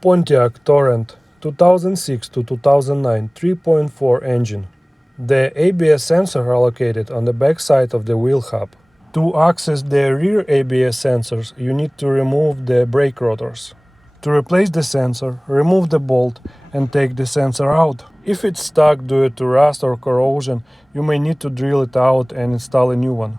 Pontiac Torrent 2006 to 2009 3.4 engine. The ABS sensors are located on the back side of the wheel hub. To access the rear ABS sensors, you need to remove the brake rotors. To replace the sensor, remove the bolt and take the sensor out. If it's stuck due to rust or corrosion, you may need to drill it out and install a new one.